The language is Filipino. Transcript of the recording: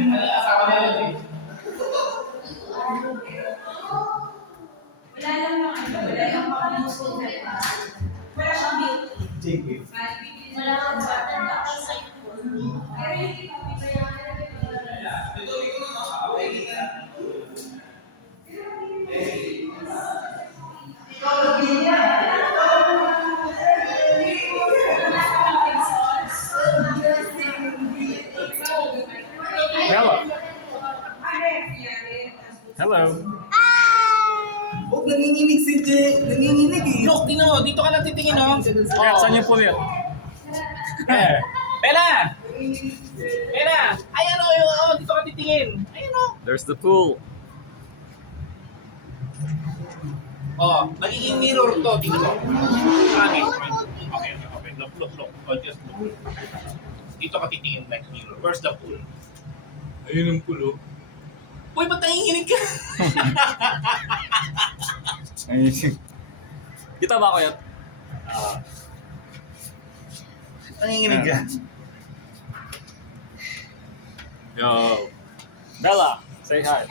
Wala lang yung ano, wala lang pang-usol na pa. Wala siyang beauty. Wala kang button na sa pero hindi kami kaya Hello. Hello. Huwag nanginginig si Jay. Nanginginig eh. Look, tingnan mo. Dito ka lang titingin, no? Kaya, saan yung pool yun? Eh. Bella! Bella! Ayan o, dito ka titingin. Ayan o. There's the pool. Oh, magiging mirror to. Tingnan mo. Pangit. Okay. Look. Oh, just look. Dito ka titingin like mirror. Where's the pool? Ayun ang pool, oh. Uy, ba't nanginginig ka? Kita ba ako yun? Nanginginig ka. Yo. Bella, say hi.